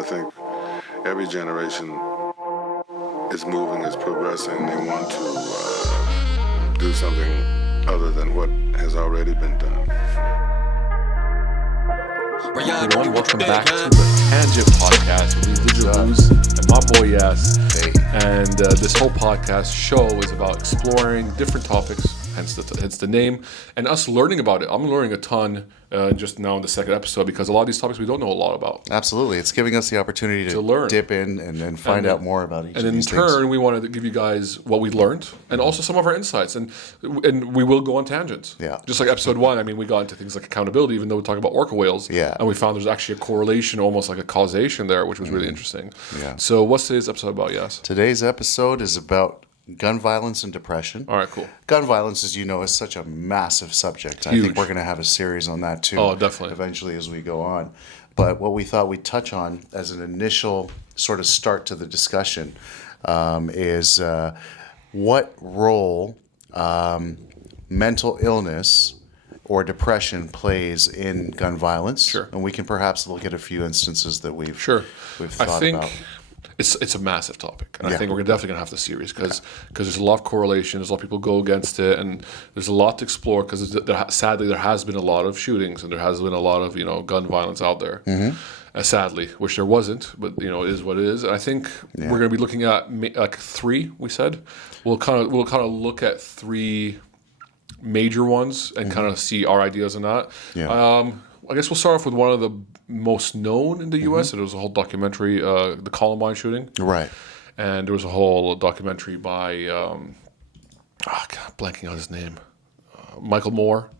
I think every generation is moving, is progressing. They want to do something other than what has already been done. Everyone, welcome back to the Tangent Podcast with me, Digital Hoos, and my boy Yass. Hey. And this whole podcast show is about exploring different topics, hence the name, and us learning about it. I'm learning a ton just now in the second episode because a lot of these topics we don't know a lot about. Absolutely. It's giving us the opportunity to learn, dip in and find out more about each of these things. And in turn, we wanted to give you guys what we learned and also some of our insights. And we will go on tangents. Yeah. Just like episode 1, I mean, we got into things like accountability, even though we talk about orca whales. Yeah. And we found there's actually a correlation, almost like a causation there, which was really interesting. Yeah. So what's today's episode about, Yass? Today's episode is about gun violence and depression. All right, cool. Gun violence, as you know, is such a massive subject. Huge. I think we're going to have a series on that too. Oh, definitely. Eventually as we go on. But what we thought we'd touch on as an initial sort of start to the discussion is what role mental illness or depression plays in gun violence. Sure. And we can perhaps look at a few instances that we've thought I think about. It's a massive topic, and Yeah. I think we're definitely going to have the series because there's a lot of correlation. There's a lot of people go against it, and there's a lot to explore because sadly there has been a lot of shootings and there has been a lot of gun violence out there. Mm-hmm. Sadly, which there wasn't, but it is what it is. And I think we're going to be looking at like 3. We said we'll kind of look at 3 major ones and kind of see our ideas on that. Yeah. I guess we'll start off with one of the most known in the U.S. There was a whole documentary, the Columbine shooting. Right. And there was a whole documentary by, blanking on his name, Michael Moore,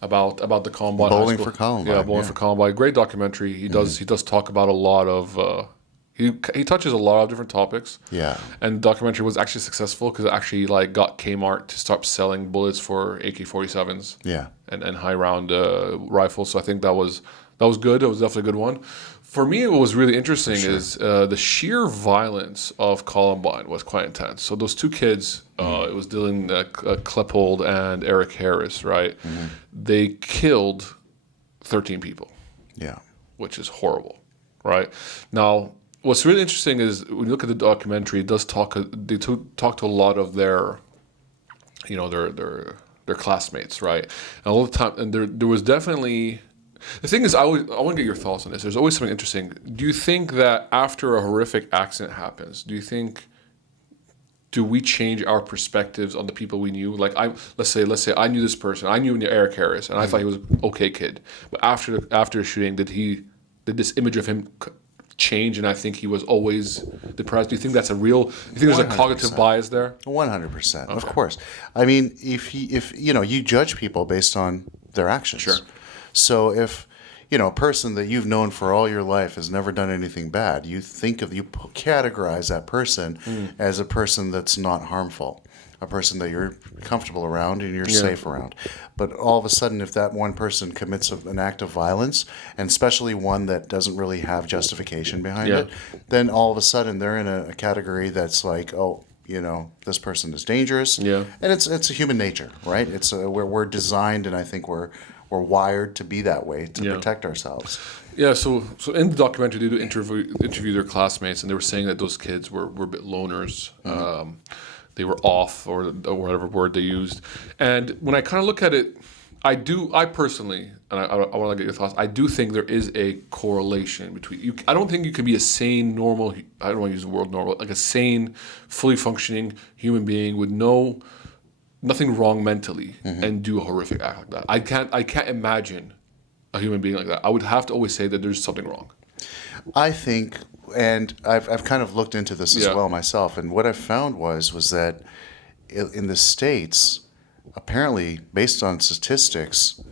about the Columbine. Bowling for Columbine. Yeah, Bowling for Columbine. Great documentary. He does talk about a lot of. He touches a lot of different topics. Yeah. And the documentary was actually successful because it actually got Kmart to stop selling bullets for AK-47s. Yeah. And high round rifles. So I think that was good. It was definitely a good one. For me, what was really interesting is the sheer violence of Columbine was quite intense. So those 2 kids, it was Dylan Klebold and Eric Harris, right? Mm-hmm. They killed 13 people. Yeah. Which is horrible, right? Now, what's really interesting is when you look at the documentary, it does talk. They talk to a lot of their classmates, right? And all the time, and there was definitely. The thing is, I want to get your thoughts on this. There's always something interesting. Do you think that after a horrific accident happens, do we change our perspectives on the people we knew? Like, let's say I knew this person. I knew Eric Harris, and I thought he was an okay kid. But after the shooting, did this image of him change? And I think he was always depressed. Do you think that's a real? Do you think there's a cognitive bias there? 100%, of course. I mean, if you judge people based on their actions. Sure. So if a person that you've known for all your life has never done anything bad, you categorize that person as a person that's not harmful, a person that you're comfortable around and you're safe around. But all of a sudden, if that one person commits an act of violence, and especially one that doesn't really have justification behind it, then all of a sudden they're in a category that's like, oh, this person is dangerous. Yeah. And it's a human nature, right? It's we're designed, and I think we're wired to be that way to protect ourselves. Yeah, so in the documentary, they do interview their classmates, and they were saying that those kids were a bit loners. Mm-hmm. They were off, or whatever word they used. And when I kind of look at it, I personally, and I want to get your thoughts, I do think there is a correlation between you. I don't think you can be a sane, normal, I don't want to use the word normal, like a sane, fully functioning human being with nothing wrong mentally and do a horrific act like that. I can't imagine a human being like that. I would have to always say that there's something wrong. I think, and I've kind of looked into this as well myself, and what I found was that in the States, apparently, based on statistics,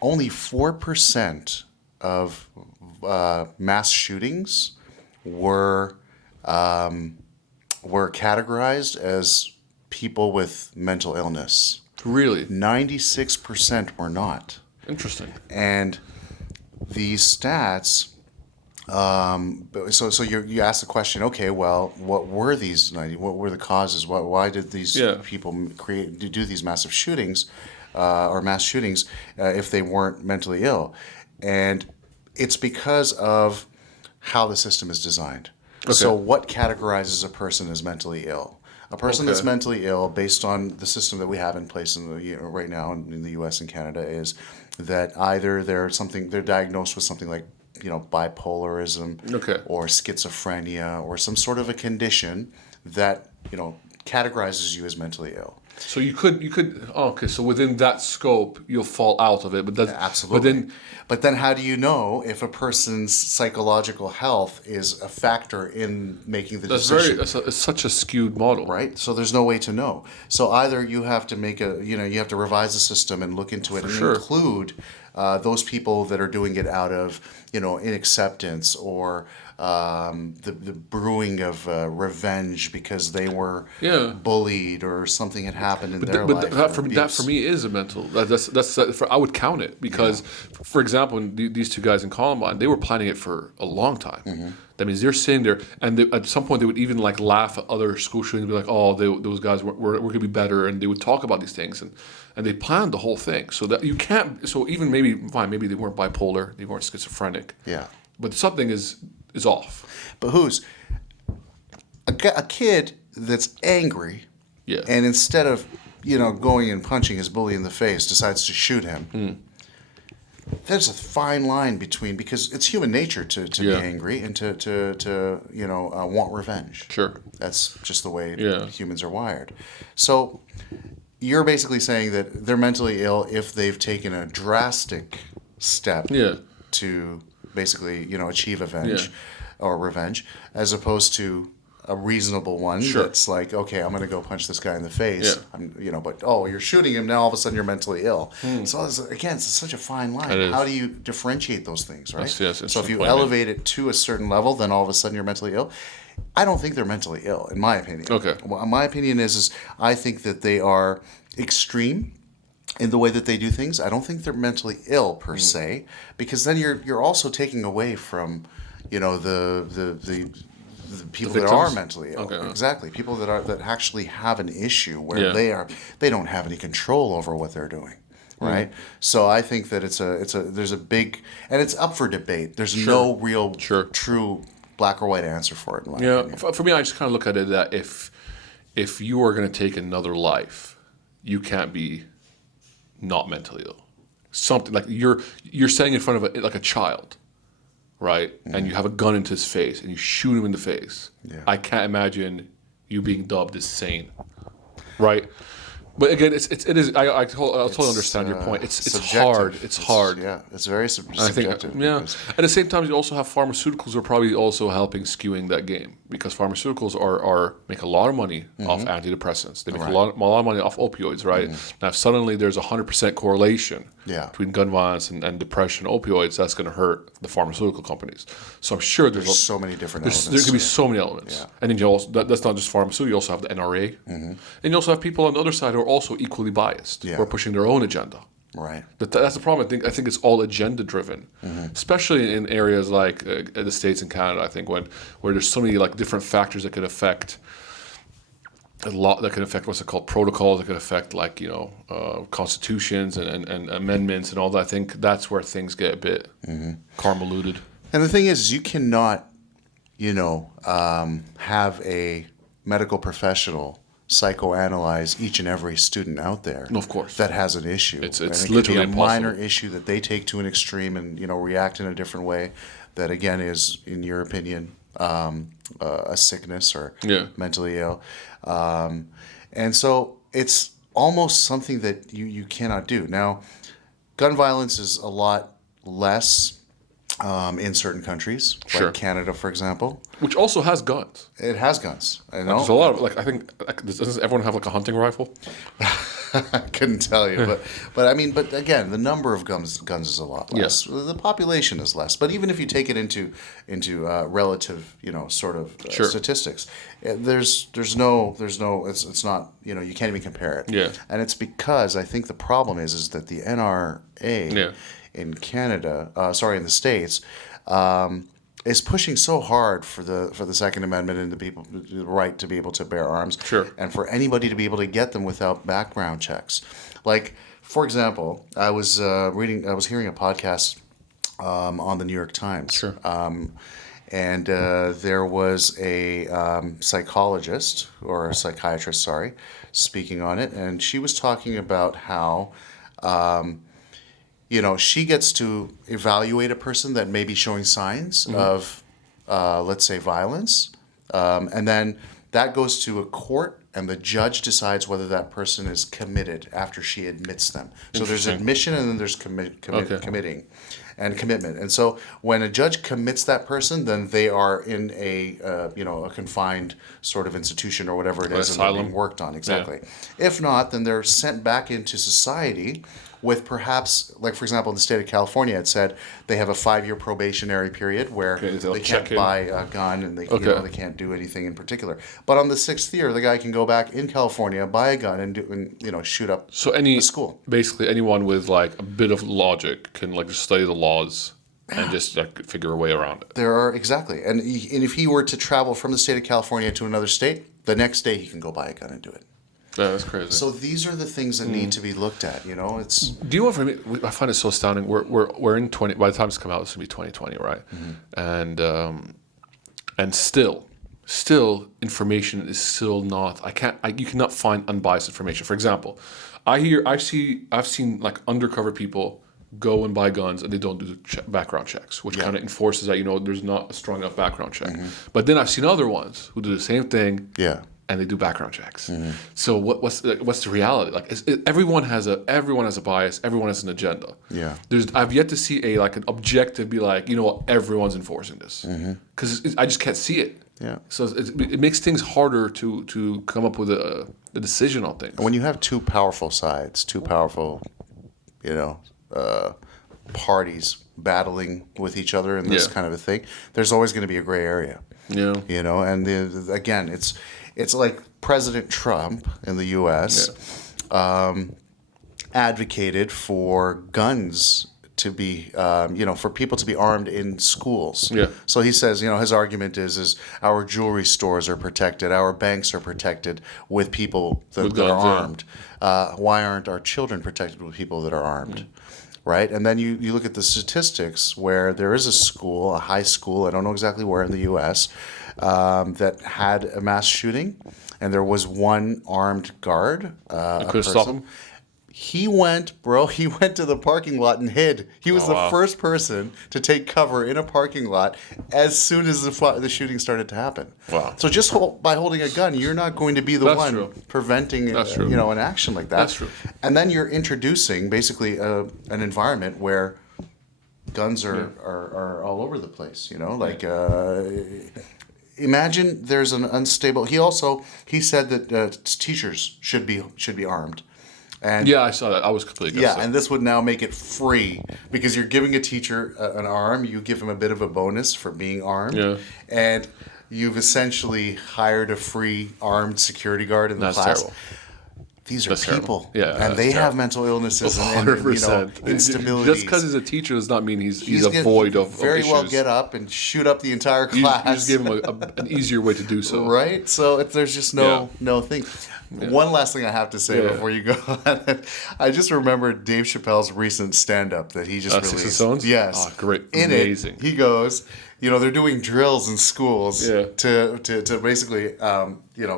only 4% of mass shootings were categorized as people with mental illness. Really? 96% were not. Interesting. And these stats, so you ask the question, okay, well, what were the causes? Why did these people do these massive shootings or mass shootings if they weren't mentally ill? And it's because of how the system is designed. So what categorizes a person as mentally ill? A person that's mentally ill, based on the system that we have in place in the right now in the U.S. and Canada, is that either they're diagnosed with something like bipolarism, or schizophrenia, or some sort of a condition that categorizes you as mentally ill. So you could so within that scope you'll fall out of it, but that's absolutely. But then how do you know if a person's psychological health is a factor in making the decision? It's such a skewed model, right? So there's no way to know. So either you have to you have to revise the system and look into it include those people that are doing it out of inacceptance or the brewing of revenge because they were bullied or something had happened in their life. But that for me is a mental. I would count it because, for example, these two guys in Columbine, they were planning it for a long time. Mm-hmm. That means they're sitting there, and at some point they would even laugh at other school shootings and be like, "Oh, those guys we're going to be better," and they would talk about these things and they planned the whole thing so that you can't. So even maybe they weren't bipolar, they weren't schizophrenic. Yeah, but something is off. But who's a kid that's angry? Yeah. And instead of going and punching his bully in the face, decides to shoot him. Mm. There's a fine line between, because it's human nature to be angry and to want revenge. Sure. That's just the way humans are wired. So you're basically saying that they're mentally ill if they've taken a drastic step to basically achieve revenge, as opposed to a reasonable one that's like, okay, I'm going to go punch this guy in the face. But you're shooting him, now all of a sudden you're mentally ill. So it's such a fine line. How do you differentiate those things, right? So if you elevate it to a certain level, then all of a sudden you're mentally ill. I don't think they're mentally ill, in my opinion. Okay. Well, my opinion is I think that they are extreme in the way that they do things. I don't think they're mentally ill per se, because then you're also taking away from the people that are mentally ill. Okay. Exactly. People that actually have an issue where they don't have any control over what they're doing. Right? So I think that there's a big, and it's up for debate. There's no real true black or white answer for it, in my opinion. For me, I just kind of look at it that if you are going to take another life, you can't be not mentally ill. Something like you're standing in front of a child, right? Mm-hmm. And you have a gun into his face and you shoot him in the face. Yeah. I can't imagine you being dubbed as sane, right? But again, it is. I totally understand your point. It's hard. It's hard. Yeah, it's very subjective. At the same time, you also have pharmaceuticals are probably also helping skewing that game, because pharmaceuticals make a lot of money off antidepressants. They make a lot of money off opioids, right? Mm-hmm. Now, if suddenly there's 100% correlation between gun violence and depression, opioids, that's going to hurt the pharmaceutical companies. So I'm sure there's so many different elements. There could be so many elements. Yeah. And then you also, that's not just pharmaceutical. You also have the NRA. Mm-hmm. And you also have people on the other side who are also equally biased, who are pushing their own agenda. Right. That's the problem. I think it's all agenda driven, especially in areas like the States and Canada. I think where there's so many different factors that could affect a lot. That could affect what's it called, protocols. That could affect constitutions and amendments and all that. I think that's where things get a bit convoluted. And the thing is, you cannot, have a medical professional psychoanalyze each and every student out there. Of course. That has an issue. It's literally could be a minor issue that they take to an extreme and react in a different way. That again is, in your opinion, a sickness or mentally ill, and so it's almost something that you cannot do. Now, gun violence is a lot less in certain countries, like Canada, for example. Which also has guns. It has guns. I know. There's a lot of, I think, doesn't everyone have a hunting rifle? I couldn't tell you, but again, the number of guns is a lot less. Yes. The population is less. But even if you take it into relative, statistics, there's no, it's not, you can't even compare it. Yeah. And it's because I think the problem is that the NRA in Canada, in the States, is pushing so hard for the Second Amendment and the right to be able to bear arms, and for anybody to be able to get them without background checks. Like, for example, I was hearing a podcast on the New York Times, And there was a psychologist or a psychiatrist, sorry, speaking on it, and she was talking about how, she gets to evaluate a person that may be showing signs of, let's say, violence, and then that goes to a court, and the judge decides whether that person is committed after she admits them. So there's admission, and then there's committing. And commitment. And so when a judge commits that person, then they are in a confined sort of institution or whatever it is, and they're being worked on. Exactly. Yeah. If not, then they're sent back into society with perhaps, like for example, in the state of California, it said they have a 5-year probationary period where they can't buy a gun and they can't do anything in particular. But on the 6th year, the guy can go back in California, buy a gun, and shoot up the school. Basically, anyone with like a bit of logic can like just study the laws and just like figure a way around it. There are exactly, and if he were to travel from the state of California to another state, the next day he can go buy a gun and do it. Yeah, that's crazy. So these are the things that need to be looked at. It's. Do you know what? For me, I find it so astounding. We're in 20. By the time it's come out, it's gonna be 2020, right? And still, information is still not. You cannot find unbiased information. For example, I've seen like undercover people go and buy guns and they don't do background checks, which kind of enforces that there's not a strong enough background check. But then I've seen other ones who do the same thing. Yeah. And they do background checks. So what's the reality? Like everyone has a bias. Everyone has an agenda. Yeah. I've yet to see an objective be like, everyone's enforcing this because I just can't see it. Yeah. So it makes things harder to come up with a decision on things. When you have two powerful sides, parties battling with each other in this kind of a thing, there's always going to be a gray area. Yeah. And again, it's like President Trump in the U.S. Advocated for guns to be, for people to be armed in schools. Yeah. So he says, his argument is our jewelry stores are protected, our banks are protected with people that are armed. Why aren't our children protected with people that are armed? Right? And then you look at the statistics where there is a high school, I don't know exactly where in the U.S., that had a mass shooting, and there was one armed guard. You could stop him? He went to the parking lot and hid. He was the first person to take cover in a parking lot as soon as the shooting started to happen. Wow. So just by holding a gun, you're not going to be the one preventing an action like that. That's true. And then you're introducing basically an environment where guns are all over the place, imagine there's an unstable. He said that teachers should be armed. And I saw that. I was completely against it. And this would now make it free because you're giving a teacher an arm. You give him a bit of a bonus for being armed. Yeah. And you've essentially hired a free armed security guard in the class. Terrible. These are people, and they have mental illnesses and instability. Just because he's a teacher does not mean he's void of very issues. Well get up and shoot up the entire class. You just give him an easier way to do so, right? So there's just no thing. Yeah. One last thing I have to say before you go. I just remembered Dave Chappelle's recent stand-up that he just released. 6 Stones? Yes, great, in amazing. It, he goes. They're doing drills in schools to basically,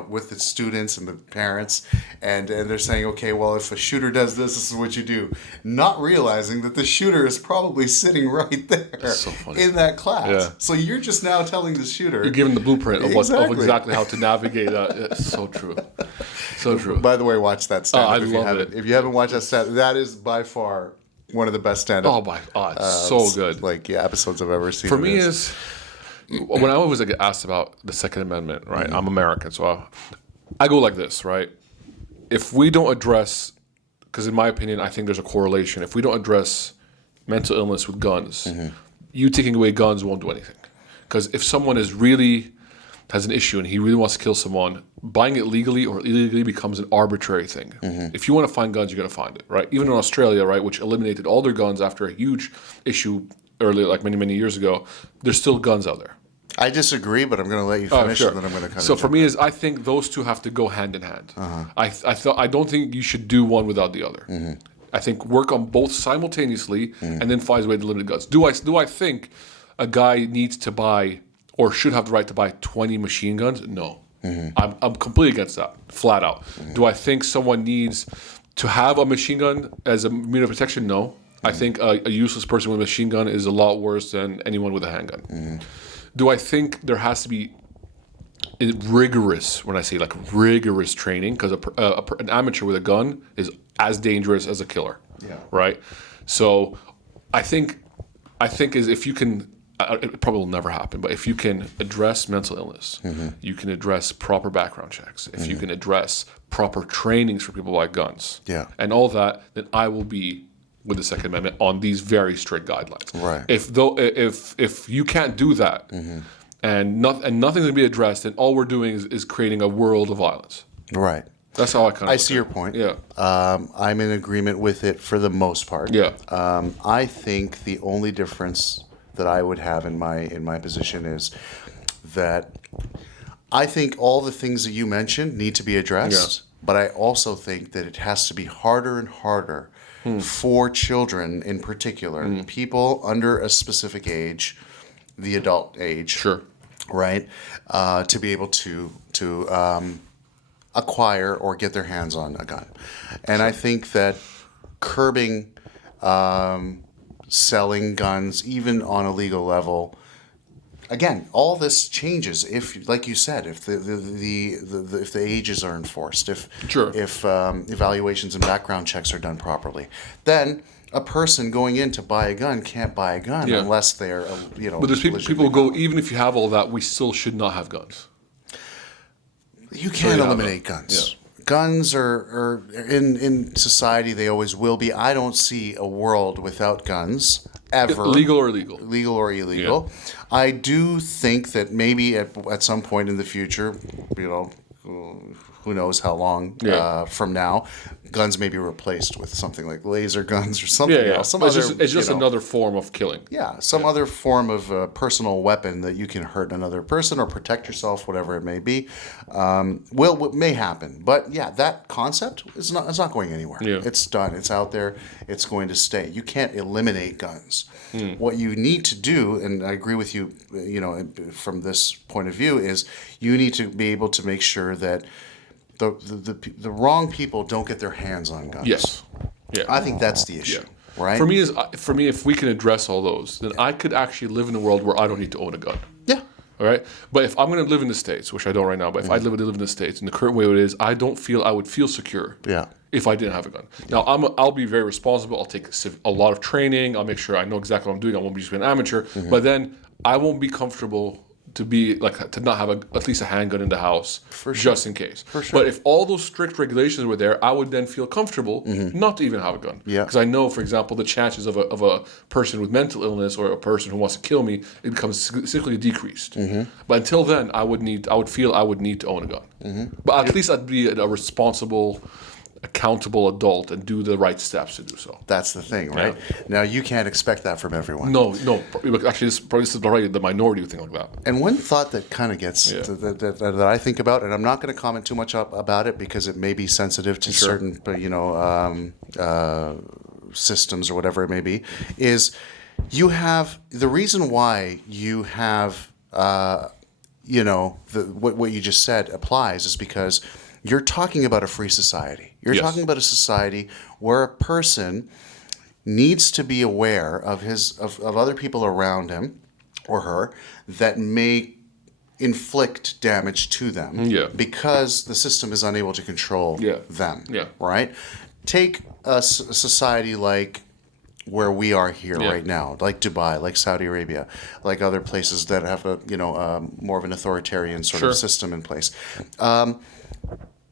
with the students and the parents, and they're saying, okay, well, if a shooter does this is what you do. Not realizing that the shooter is probably sitting right there in that class. Yeah. So you're just now telling the shooter. You're giving the blueprint of exactly how to navigate that. It's so true. So true. By the way, watch that stand-up I love it. If you haven't watched that stand-up, that is by far one of the best stand-up. It's so good. Episodes I've ever seen. For me is when I always get asked about the Second Amendment, right? Mm-hmm. I'm American, so I go like this, right? If we don't address, because in my opinion, I think there's a correlation. If we don't address mental illness with guns, you taking away guns won't do anything. Because if someone has an issue and he really wants to kill someone, buying it legally or illegally becomes an arbitrary thing. Mm-hmm. If you want to find guns, you're going to find it, right? Even in Australia, right, which eliminated all their guns after a huge issue earlier, like many, many years ago, there's still guns out there. I disagree, but I'm going to let you finish, and then I'm going to kind of. So for me, I think those two have to go hand in hand. Uh-huh. I don't think you should do one without the other. Mm-hmm. I think work on both simultaneously, and then find a way to limit guns. Do I think a guy needs to buy or should have the right to buy 20 machine guns? No. I'm completely against that, flat out. Do I think someone needs to have a machine gun as a means of protection? No. I think a useless person with a machine gun is a lot worse than anyone with a handgun. Do I think there has to be rigorous, when I say like rigorous training, because an amateur with a gun is as dangerous as a killer, right? So I think is if you can, it probably will never happen, but if you can address mental illness, you can address proper background checks, if you can address proper trainings for people like guns, and all that, then I will be with the Second Amendment on these very strict guidelines. Right. If you can't do that, and nothing's going to be addressed, then all we're doing is creating a world of violence. Right. That's how I kind of. I see your point. Yeah. I'm in agreement with it for the most part. Yeah. I think the only difference that I would have in my position is that I think all the things that you mentioned need to be addressed, but I also think that it has to be harder and harder for children in particular, people under a specific age, the adult age, Sure. right, to be able to acquire or get their hands on a gun. And I think that curbing selling guns, even on a legal level, again, all this changes if, like you said, if the ages are enforced, if evaluations and background checks are done properly, then a person going in to buy a gun can't buy a gun unless they're, But there's people who go, even if you have all that, we still should not have guns. You can't eliminate guns. Yeah. Guns are in society, they always will be. I don't see a world without guns ever. Legal or illegal. Legal or illegal. Yeah. I do think that maybe at some point in the future, who knows how long from now, guns may be replaced with something like laser guns or something else. It's just another form of killing. Yeah, some other form of personal weapon that you can hurt another person or protect yourself, whatever it may be. May happen, but that concept is not going anywhere. Yeah. It's done. It's out there. It's going to stay. You can't eliminate guns. What you need to do, and I agree with you, from this point of view, is you need to be able to make sure that the wrong people don't get their hands on guns. Yes. Yeah. I think that's the issue. Yeah. Right? For me, if we can address all those, then I could actually live in a world where I don't need to own a gun. Yeah. All right. But if I'm going to live in the States, which I don't right now, but if I live in the States in the current way it is, I don't feel I would feel secure. Yeah. If I didn't have a gun. Now I'll be very responsible. I'll take a lot of training. I'll make sure I know exactly what I'm doing. I won't be just an amateur. But then I won't be comfortable to not have at least a handgun in the house, just in case. For sure. But if all those strict regulations were there, I would then feel comfortable not to even have a gun. Yeah. Because I know, for example, the chances of a person with mental illness or a person who wants to kill me, it becomes significantly decreased. But until then, I would feel I would need to own a gun. But at least I'd be a responsible, accountable adult and do the right steps to do so. That's the thing, right? Yeah. Now, you can't expect that from everyone. No. Actually, this is probably the minority who think like that. And one thought that kind of gets that I think about, and I'm not going to comment too much about it because it may be sensitive to certain, systems or whatever it may be, is you have the reason why you have, what you just said applies is because you're talking about a free society. You're talking about a society where a person needs to be aware of other people around him or her that may inflict damage to them because the system is unable to control them. Yeah. Right? Take a society like where we are here right now, like Dubai, like Saudi Arabia, like other places that have more of an authoritarian sort of system in place.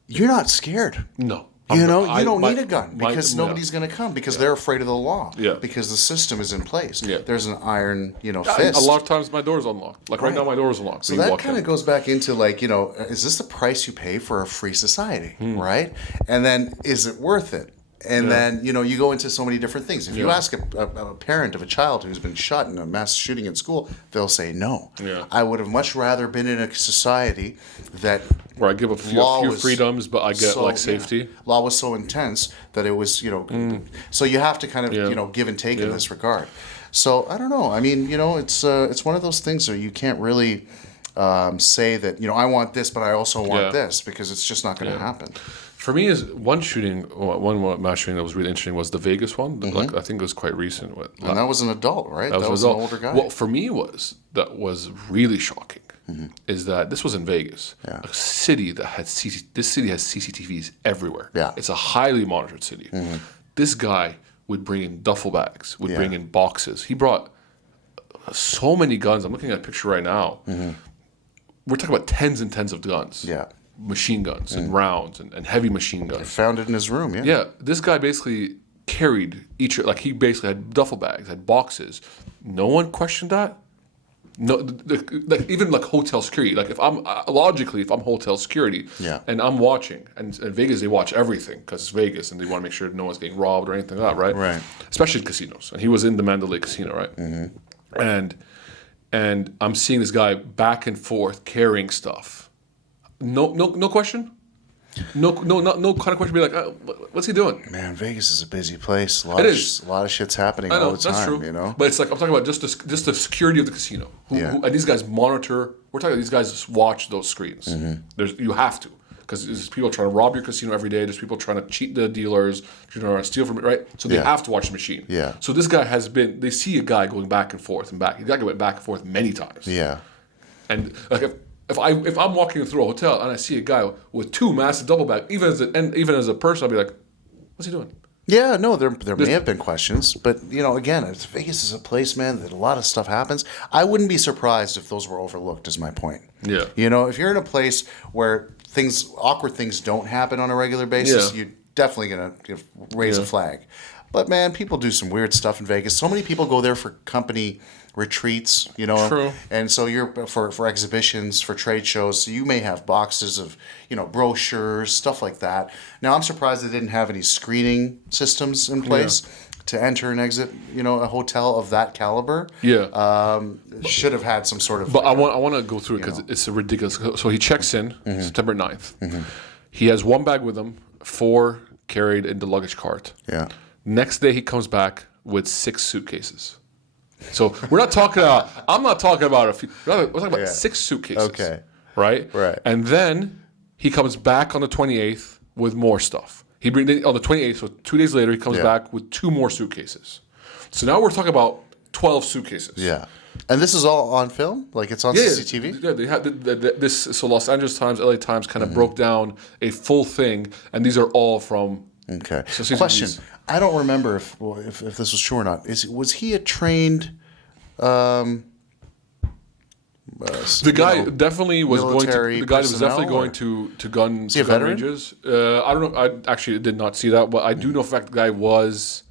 You're not scared. No. You don't need a gun because nobody's going to come because they're afraid of the law. Yeah. Because the system is in place. Yeah. There's an iron, fist. A lot of times my door's unlocked. Like right now, my door's unlocked. So that kind of goes back into is this the price you pay for a free society, right? And then is it worth it? And then, you go into so many different things. If you ask a parent of a child who's been shot in a mass shooting in school, they'll say no. Yeah. I would have much rather been in a society that where I give a few freedoms, but I get safety. Yeah, law was so intense that it was, so you have to kind of, give and take in this regard. So I don't know. I mean, it's one of those things where you can't really say that I want this, but I also want this, because it's just not going to happen. For me, is one mass shooting that was really interesting was the Vegas one. Like, I think it was quite recent. And that was an adult, right? That was an an older guy. What for me that was really shocking is that this was in Vegas, a city that had this city has CCTVs everywhere. Yeah. It's a highly monitored city. This guy would bring in duffel bags, would bring in boxes. He brought so many guns. I'm looking at a picture right now. We're talking about tens and tens of guns. Yeah. Machine guns and rounds and heavy machine guns. Found it in his room, Yeah, this guy basically carried he basically had duffel bags, had boxes. No one questioned that. No, even like hotel security. Like if I'm hotel security, and I'm watching, and in Vegas they watch everything because it's Vegas and they want to make sure no one's getting robbed or anything like that, right? Right. Especially in casinos, and he was in the Mandalay Casino, right? And I'm seeing this guy back and forth carrying stuff. No question. No kind of question. Be like, what's he doing? Man, Vegas is a busy place. A lot of shit's happening I know, all the time. that's true. But it's like I'm talking about just the security of the casino. And these guys monitor. We're talking. These guys just watch those screens. You have to, because there's people trying to rob your casino every day. There's people trying to cheat the dealers, trying to steal from it, right? So they have to watch the machine. Yeah. So this guy they see a guy going back and forth and back. The guy went back and forth many times. Yeah. And like if I'm walking through a hotel and I see a guy with two massive double bags, even as a person, I'll be like, what's he doing? Yeah, no, there may have been questions, but again, Vegas is a place, man, that a lot of stuff happens. I wouldn't be surprised if those were overlooked. Is my point. Yeah. If you're in a place where awkward things don't happen on a regular basis, you're definitely gonna raise a flag. But man, people do some weird stuff in Vegas. So many people go there for company retreats, True. And so you're for exhibitions, for trade shows. So you may have boxes of brochures, stuff like that. Now I'm surprised they didn't have any screening systems in place to enter and exit. A hotel of that caliber. Yeah. Should have had some sort of. But I want to go through it because it's ridiculous. So he checks in September 9th. He has one bag with him, 4 carried in the luggage cart. Yeah. Next day he comes back with 6 suitcases. So we're not talking about. I'm not talking about a few. We're talking about 6 suitcases. Okay. Right. And then he comes back on the 28th with more stuff. He brings on the 28th. So 2 days later, he comes back with 2 more suitcases. So now we're talking about 12 suitcases. Yeah. And this is all on film? Like it's on CCTV? Yeah, they had this. So Los Angeles Times, LA Times kind of broke down a full thing, and these are all from. Okay. So question: I don't remember if this was true or not. Was he a trained? The guy definitely was going to. The guy was definitely going to to gun ranges. I don't know. I actually did not see that, but I do know for fact the guy was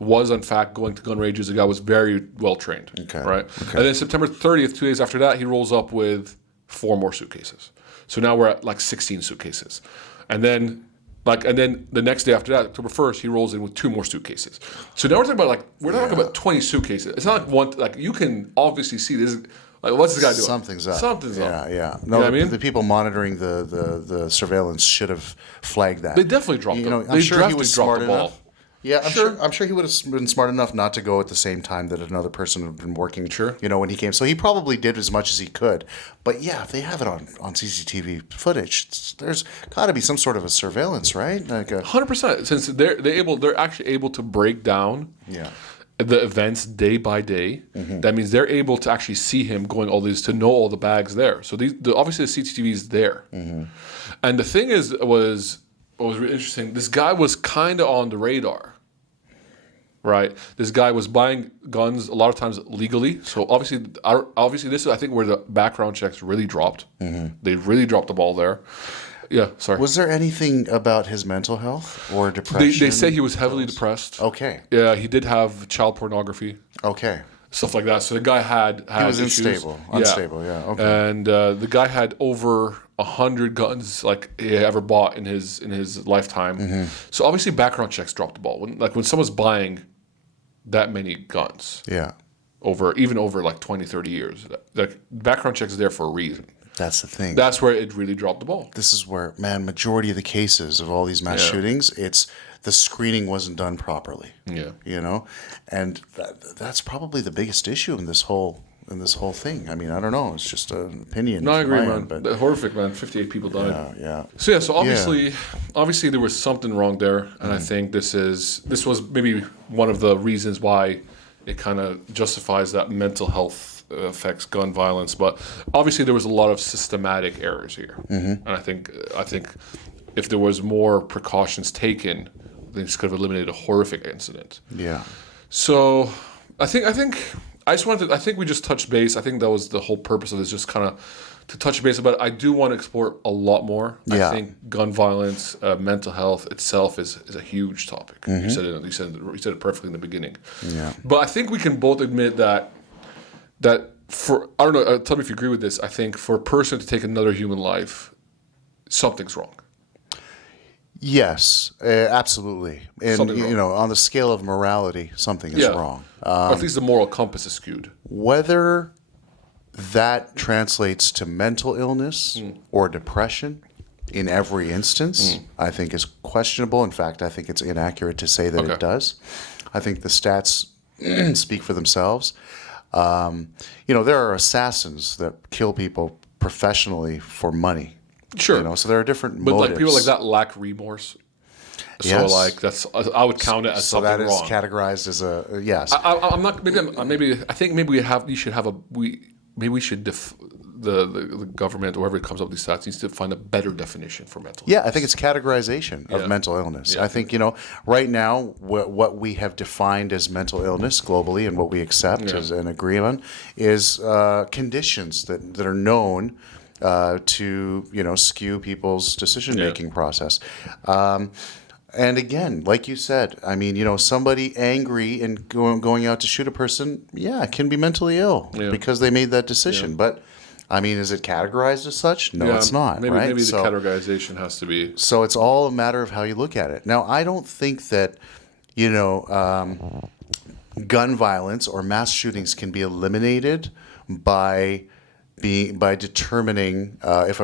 in fact going to gun ranges. The guy was very well trained. Okay. Right. Okay. And then September 30th, 2 days after that, he rolls up with 4 more suitcases. So now we're at like 16 suitcases, and then the next day after that, October 1st, he rolls in with 2 more suitcases. So now we're talking about 20 suitcases. It's not like one. Like you can obviously see this. Like what's this guy doing? Something's up. Something's up. Yeah. No, the people monitoring the surveillance should have flagged that. They definitely dropped it. I'm sure he was smart enough. Yeah, I'm sure he would have been smart enough not to go at the same time that another person had been working. Sure. When he came, so he probably did as much as he could. But yeah, if they have it on CCTV footage, there's got to be some sort of a surveillance, right? Like 100%. Since they're actually able to break down. Yeah. The events day by day. That means they're able to actually see him going all these to know all the bags there. So obviously the CCTV is there. And the thing was really interesting. This guy was kind of on the radar. Right, this guy was buying guns a lot of times legally. So obviously, this is I think where the background checks really dropped. They really dropped the ball there. Yeah, sorry. Was there anything about his mental health or depression? They say he was heavily depressed. Okay. Yeah, he did have child pornography. Okay. Stuff like that. So the guy had he was issues. unstable. Yeah. Okay. And the guy had over 100 guns like he ever bought in his lifetime. So obviously background checks dropped the ball. When someone's buying that many guns. Yeah. Over like 20, 30 years. Like background checks is there for a reason. That's the thing. That's where it really dropped the ball. This is where, man, majority of the cases of all these mass shootings, it's the screening wasn't done properly. Yeah. You know, and that's probably the biggest issue in this whole thing. I mean, I don't know. It's just an opinion. No, I agree, man. But Horrific, man. 58 people died. yeah. So obviously there was something wrong there, and I think this was maybe one of the reasons why it kind of justifies that mental health affects gun violence. But obviously there was a lot of systematic errors here, and I think if there was more precautions taken, this could have eliminated a horrific incident. Yeah. So I think we just touched base. I think that was the whole purpose of this, just kind of to touch base about it. I do want to explore a lot more. Yeah. I think gun violence, mental health itself is a huge topic. You said it perfectly in the beginning. Yeah. But I think we can both admit that for, I don't know, tell me if you agree with this. I think for a person to take another human life, something's wrong. Yes, absolutely. And Something wrong. On the scale of morality, something is wrong. Or at least the moral compass is skewed. Whether that translates to mental illness or depression in every instance, I think is questionable. In fact, I think it's inaccurate to say that it does. I think the stats speak for themselves. There are assassins that kill people professionally for money. Sure. So there are different But motives. like people like that lack remorse. So Yes. like I would count it as So something that is wrong. categorized as a yes. I'm not. I think maybe we should the government or whoever comes up with these stats needs to find a better definition for mental. Yeah, I think it's categorization of mental illness. Yeah. I think, right now, what we have defined as mental illness globally and what we accept as an agreement is conditions that are known to, skew people's decision-making process. And again, like you said, I mean, somebody angry and going out to shoot a person, can be mentally ill because they made that decision. Yeah. But I mean, is it categorized as such? No, it's not. Maybe right? maybe the categorization has to be. So it's all a matter of how you look at it. Now, I don't think that, gun violence or mass shootings can be eliminated by determining if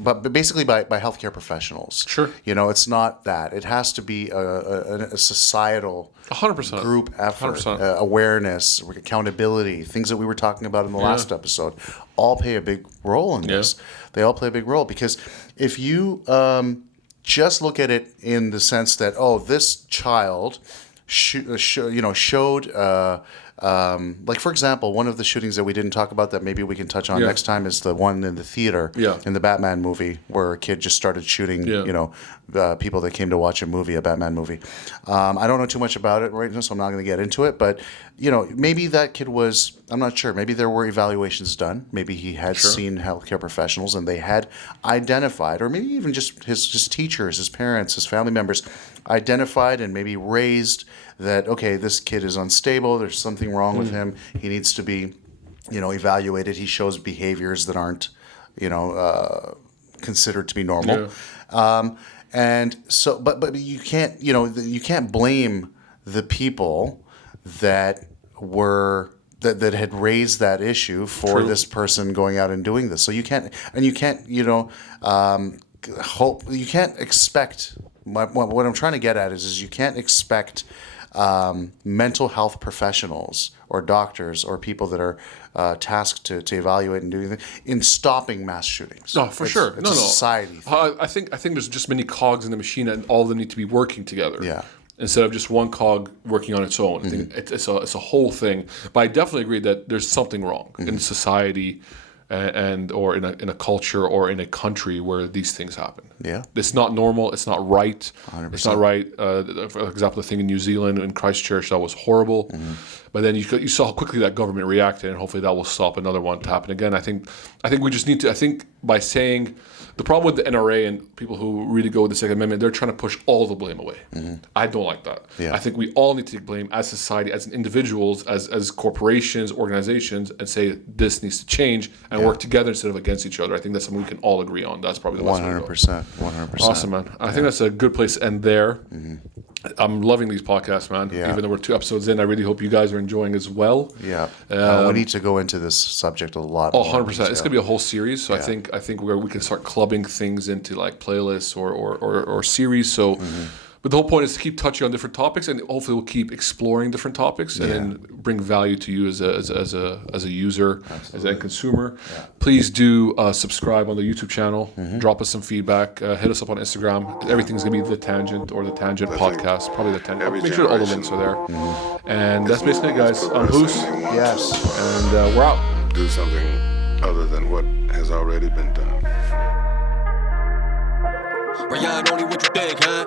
but basically by healthcare professionals. Sure. It's not that. It has to be a societal 100%. group effort, 100%. Awareness, accountability, things that we were talking about in the last episode, all play a big role in this. They all play a big role because if you just look at it in the sense that, this child showed. Like, for example, one of the shootings that we didn't talk about that maybe we can touch on next time is the one in the theater in the Batman movie where a kid just started shooting, people that came to watch a Batman movie. I don't know too much about it right now, so I'm not going to get into it. But, maybe that kid was, I'm not sure, maybe there were evaluations done. Maybe he had seen healthcare professionals and they had identified, or maybe even just his teachers, his parents, his family members identified and maybe raised that, okay, this kid is unstable, there's something wrong with him, he needs to be, evaluated, he shows behaviors that aren't, considered to be normal. And so, but you can't, you can't blame the people that had raised that issue for this person going out and doing this. So you can't expect, what I'm trying to get at is you can't expect mental health professionals or doctors or people that are tasked to evaluate and do anything in stopping mass shootings. No, for sure. It's a society thing. I think there's just many cogs in the machine and all of them need to be working together. Yeah. Instead of just one cog working on its own. I think it's a whole thing. But I definitely agree that there's something wrong in society and or in a culture or in a country where these things happen. Yeah. It's not normal. It's not right. 100%. It's not right. For example, the thing in New Zealand in Christchurch, that was horrible. But then you saw how quickly that government reacted, and hopefully that will stop another one to happen again. I think we just need to. I think by saying the problem with the NRA and people who really go with the Second Amendment, they're trying to push all the blame away. I don't like that. Yeah. I think we all need to take blame as society, as individuals, as corporations, organizations, and say this needs to change and work together instead of against each other. I think that's something we can all agree on. That's probably the best way to go. 100%. 100%. Awesome, man. I think that's a good place to end there. I'm loving these podcasts, man. Yeah. Even though we're 2 episodes in, I really hope you guys are enjoying as well. Yeah. We need to go into this subject a lot. Oh, more 100%. detail. It's going to be a whole series. So I think we can start clubbing things into like playlists or series. So, but the whole point is to keep touching on different topics, and hopefully we'll keep exploring different topics and then bring value to you as a user, as a consumer. Yeah. Please do subscribe on the YouTube channel. Drop us some feedback. Hit us up on Instagram. Everything's going to be The Tangent or The Tangent Podcast. Probably The Tangent. Make sure all the links are there. And that's basically it, guys. I'm Hoos. Yes. And we're out. Do something other than what has already been done. Beyond only what you think, huh?